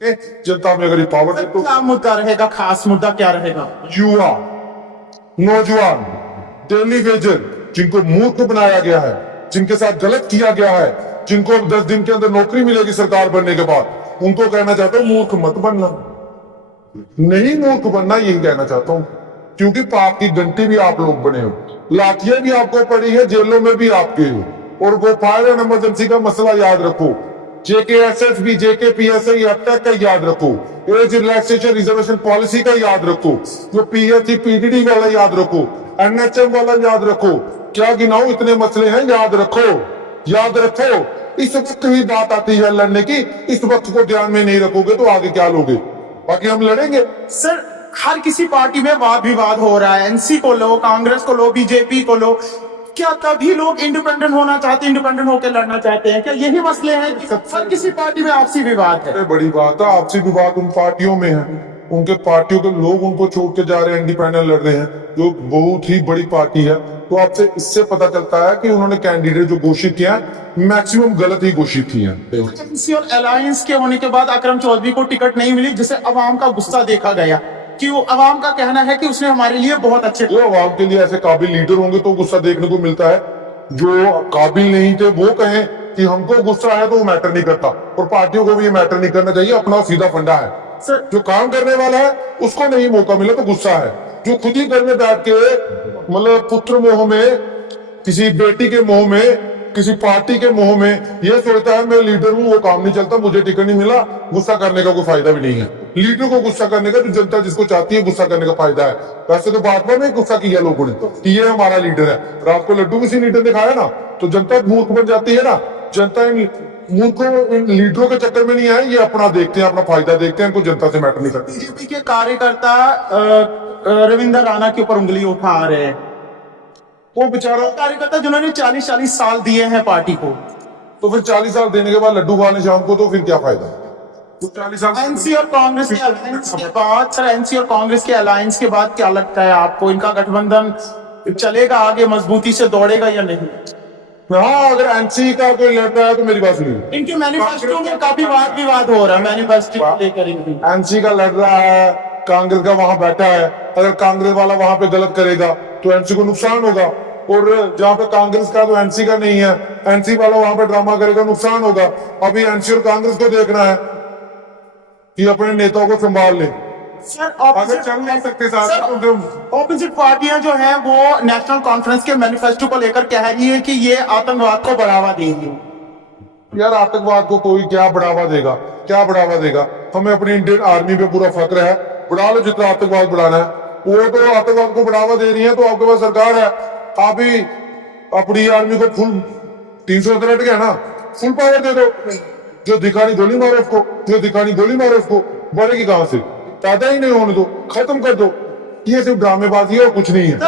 जनता में अगर ये पावर है तो क्या मुद्दा रहेगा, खास मुद्दा क्या रहेगा? युवा, नौजवान, डेली वेजर जिनको मूर्ख बनाया गया है, जिनके साथ गलत किया गया है, जिनको 10 दिन के अंदर नौकरी मिलेगी सरकार बनने के बाद, उनको कहना चाहता हूँ मूर्ख मत बनना, नहीं मूर्ख बनना, यही कहना चाहता हूँ। क्योंकि पाप की घंटी भी आप लोग बने हो, लाठियां भी आपको पड़ी है, जेलों में भी आपके हो। और वो फायर एंड इमरजेंसी का मसला याद रखो, JKSS, JKPSI अटैक का याद रखो, एज रिलैक्सेशन रिजर्वेशन पॉलिसी का याद रखो, जो PSC PDD वाला याद रखो, NHM वाला याद रखो, क्या गिनाऊं इतने मसले हैं, याद रखो, याद रखो। इस वक्त भी बात आती है लड़ने की, इस वक्त को ध्यान में नहीं रखोगे तो आगे क्या लोगे? बाकी हम लड़ेंगे। सर, हर किसी पार्टी में वाद विवाद हो रहा है, NC को लो, कांग्रेस को लो, BJP को लो, क्या तभी लोग इंडिपेंडेंट होना चाहते हैं, इंडिपेंडेंट होकर लड़ना चाहते हैं? क्या यही मसले हैं कि हर किसी पार्टी में आपसी विवाद है? बड़ी बात है, आपसी विवाद उन पार्टियों में है, उनके पार्टियों के लोग उनको छोड़ के जा रहे हैं, इंडिपेंडेंट लड़ रहे हैं, जो बहुत ही बड़ी पार्टी है। तो आपसे इससे पता चलता है कि उन्होंने कैंडिडेट जो घोषित किया मैक्सिमम गलत ही घोषित किया। NC और अलायंस के होने के बाद अकरम चौधरी को टिकट नहीं मिली, जिसे अवाम का गुस्सा देखा गया कि वो अवाम का कहना है कि उसने हमारे लिए बहुत अच्छे। जो अवाम के लिए ऐसे काबिल लीडर होंगे तो गुस्सा देखने को मिलता है, जो काबिल नहीं थे वो कहें कि हमको गुस्सा है तो वो मैटर नहीं करता। और पार्टियों को भी ये मैटर नहीं करना चाहिए, अपना सीधा फंडा है। सर, जो काम करने वाला है उसको नहीं मौका मिला तो गुस्सा है, जो खुद ही घर में बैठ के मतलब पुत्र मोह में, किसी बेटी के मोह में, किसी पार्टी के मोह में ये सोचता है मैं लीडर हूँ, वो काम नहीं चलता, मुझे टिकट नहीं मिला, गुस्सा करने का कोई फायदा भी नहीं है। लीडर को गुस्सा करने का, जो जनता जिसको चाहती है गुस्सा करने का फायदा है। वैसे तो भाजपा में गुस्सा किया लोगों ने कि ये हमारा लीडर है, रात को लड्डू किसी लीडर ने खाया ना तो जनता मूर्ख बन जाती है ना। जनता इन मूर्खों, इन लीडरों के चक्कर में नहीं आए, ये अपना देखते हैं, अपना फायदा देखते हैं, इनको जनता से मैटर नहीं करती। बीजेपी के कार्यकर्ता रविंदर राणा के ऊपर उंगली उठा रहे हैं, वो बेचारा कार्यकर्ता जिन्होंने 40-40 साल दिए हैं पार्टी को, तो फिर 40 साल देने के बाद लड्डू खाने शाम को तो फिर क्या फायदा? तो 40 साल NC और कांग्रेस के अलायंस के बाद, सर NC और कांग्रेस के अलायंस के बाद क्या लगता है आपको, इनका गठबंधन चलेगा आगे, मजबूती से दौड़ेगा या नहीं? हाँ, अगर NC का कोई लड़ता है तो मेरी बात सुनिए। इनके मैनिफेस्टो में काफी वाद विवाद हो रहा है, मैनिफेस्टो को लेकर इनकी। NC का लड़ रहा है, कांग्रेस का वहां बैठा है, अगर कांग्रेस वाला वहां पे गलत करेगा तो NC को नुकसान होगा, और जहाँ पे कांग्रेस का तो NC का नहीं है, NC वाला वहां पे ड्रामा करेगा, नुकसान होगा। अभी NC और कांग्रेस को देखना है कि अपने नेताओं को संभाल ले। सर, अगर चल नहीं सकते साथ तो ऑपोजिट पार्टियां जो हैं वो नेशनल कॉन्फ्रेंस के मैनिफेस्टो को लेकर कह रही है कि ये आतंकवाद को बढ़ावा देंगे। यार, आतंकवाद को कोई क्या बढ़ावा देगा, क्या बढ़ावा देगा? हमें अपनी इंडियन आर्मी पे पूरा फक्र है, बढ़ा लो जितना आतंकवाद बढ़ाना है। वो तो आतंकवाद को बढ़ावा दे रही है, तो आपके पास सरकार है, आप ही अपनी आर्मी को फुल 370 हट गया ना, फुल पावर दे दो, जो दिखानी गोली मारो उसको, जो दिखानी गोली मारो उसको, बढ़ेगी कहां से? पैदा ही नहीं होने दो, खत्म कर दो। ये सिर्फ ड्रामेबाजी है और कुछ नहीं है।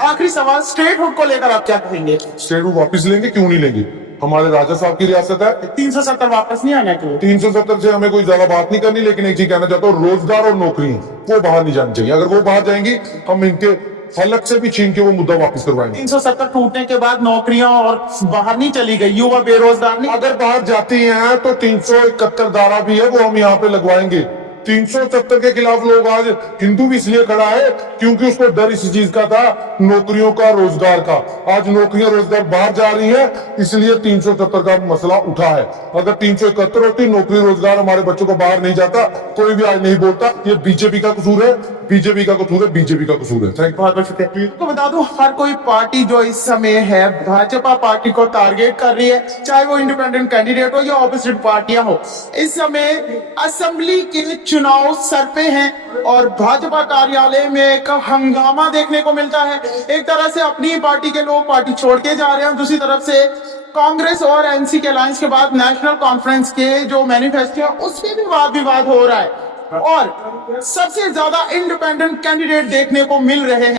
आखिरी सवाल, स्टेट हुड को लेकर आप क्या कहेंगे? स्टेट हुड वापस लेंगे, क्यों नहीं लेंगे? हमारे राजा साहब की रियासत है, 370 वापस नहीं आना चाहिए। 370 से हमें कोई ज्यादा बात नहीं करनी, लेकिन एक चीज कहना चाहता हूँ, रोजगार और नौकरी वो बाहर नहीं जानी चाहिए। अगर वो बाहर जाएंगी हम इनके फलक से भी छीन के वो मुद्दा वापस करवाएंगे। 370 टूटने के बाद नौकरियां और बाहर नहीं चली गई, युवा बेरोजगार नहीं। अगर बाहर जाती हैं तो 371 धारा भी है, वो हम यहाँ पे लगवाएंगे। 370 के खिलाफ लोग आज, हिंदू भी इसलिए खड़ा है क्योंकि उसको डर इस चीज का था, नौकरियों का, रोजगार का। आज नौकरियां रोजगार बाहर जा रही है, इसलिए 370 का मसला उठा है। अगर 371 होती, नौकरी रोजगार, हमारे बच्चों को बाहर नहीं जाता, कोई भी आज नहीं बोलता ये बीजेपी का कसूर है, बीजेपी का कसूर है, बीजेपी का कसूर है। बहुत बहुत शुक्रिया। तो बता दूं, हर कोई पार्टी जो इस समय है भाजपा पार्टी को टारगेट कर रही है, चाहे वो इंडिपेंडेंट कैंडिडेट हो या ऑपोजिट पार्टियां हो। इस समय असेंबली के चुनाव सर पे हैं और भाजपा कार्यालय में एक हंगामा देखने को मिलता है। एक तरह से अपनी पार्टी के लोग पार्टी छोड़ के जा रहे हैं, दूसरी तरफ से कांग्रेस और NC के अलायंस के बाद नेशनल कॉन्फ्रेंस के जो मैनिफेस्टो है उसके भी वाद विवाद हो रहा है, और सबसे ज्यादा इंडिपेंडेंट कैंडिडेट देखने को मिल रहे हैं।